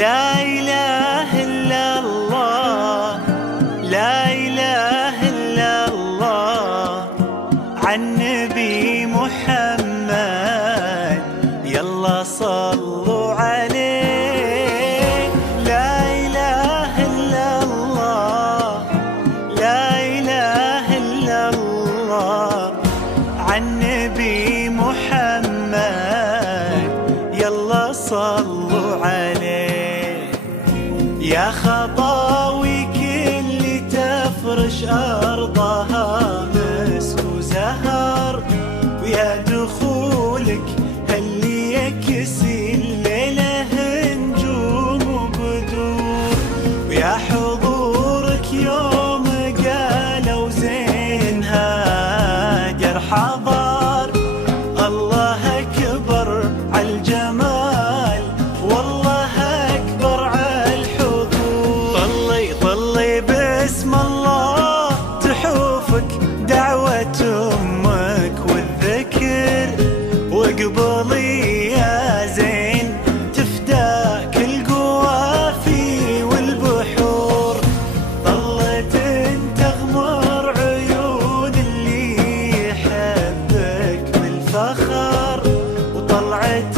لا إله إلا الله، لا إله إلا الله، عن نبي محمد يلا صلوا عليه. لا إله إلا الله، لا إله إلا الله، عن نبي محمد يلا صلوا عليه. يا خطاوي كل تفرش أرضها مسك وزهر، ويا دخولك اللي يكسي الليلة نجوم وبدور، ويا حضورك يوم قالوا زين هاجر حضر. الله أكبر عالجمال، والله أكبر عالحضور. طلي باسم الله تحوفك دعوة أمك والذكر، واقبلي يا زين تفداك القوافي والبحور. ظلت تغمر عيون اللي يحبك بالفخر، وطلعت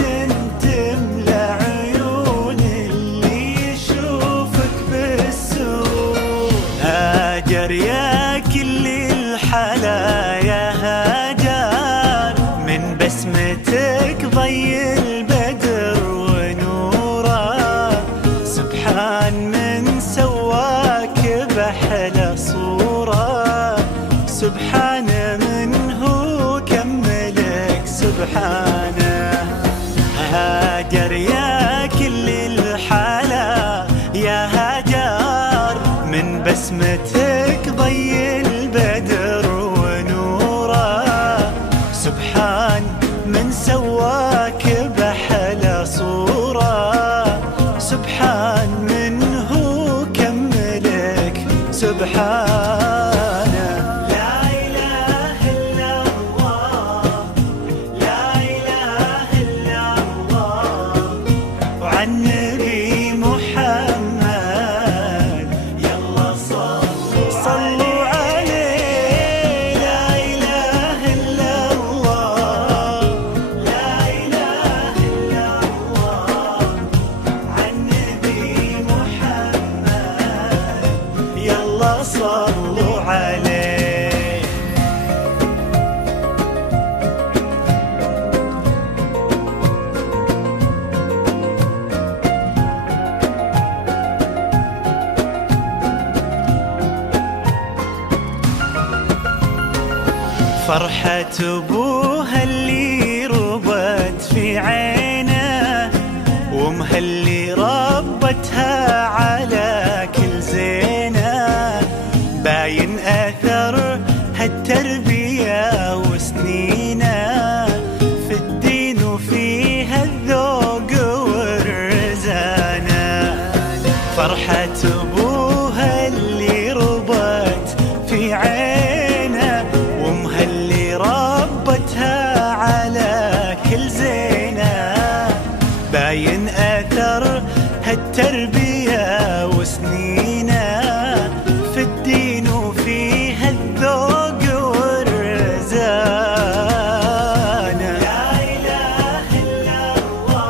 تملى عيون اللي يشوفك بالسرور. هاجر يا كل الحلا يا هاجر، من بسمتك ضي البدر ونوره. سبحان من سواك بأحلى صورة، سبحان من هو كملك سبحانه. هاجر يا كل الحلا يا هاجر، من بسمتك ضي البدر ونوره. سبحان من سواك بأحلى صورة، سبحان من هو كملك سبحانه. لا إله إلا الله، لا إله إلا الله، وعن نبي محمد يلا صلوا عليه. لا إله إلا الله، لا إله إلا الله، عن نبي محمد يلا صلوا عليه. فرحة أبوها اللي ربت في عينه، وامها اللي ربتها على كل زينه. باين أثر هالتربية وسنينه، في الدين وفيها الذوق والرزانة. فرحة أبوها اللي ربت في عينه، وامها اللي ربتها على كل زينه. باين أثر هالتربية وسنينه، في الدين وفيها الذوق والرزانة. لا إله إلا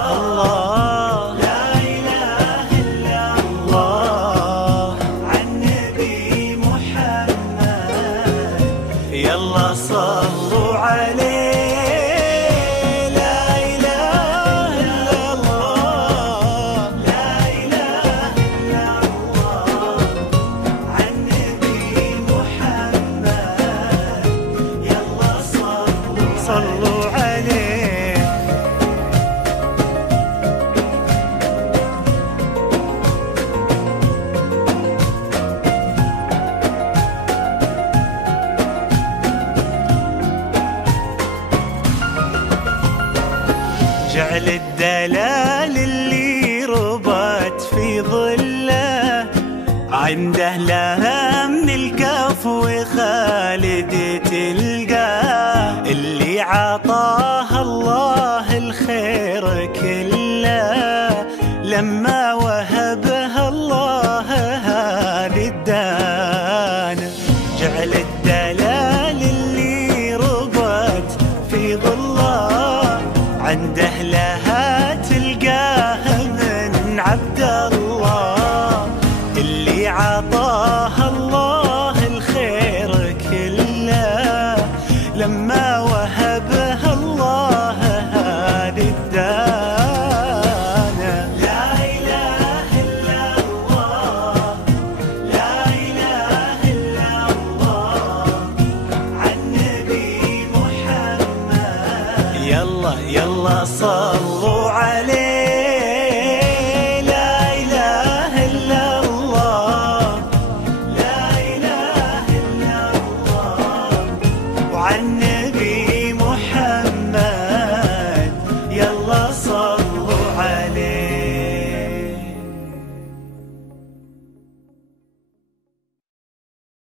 الله، لا إله إلا الله، عن نبي محمد يلا صلوا عليه. لا إله إلا الله، لا إله إلا الله، عن نبي محمد يلا صلوا عليه. جعل الدلال اللي ربت في ظله عنده لها من الكفو خالد تلقاه، اللي عطاه الله الخير كله لما وهبها الله هذه الدانة. جعل الدلال اللي ربت في ظله عنده لها تلقاه من عبد الله، اللي عطاه الله الخير كله لما وهبها الله هذه الدانة. لا إله إلا الله، لا إله إلا الله، عن نبي محمد. يلا يلا صلوا عليه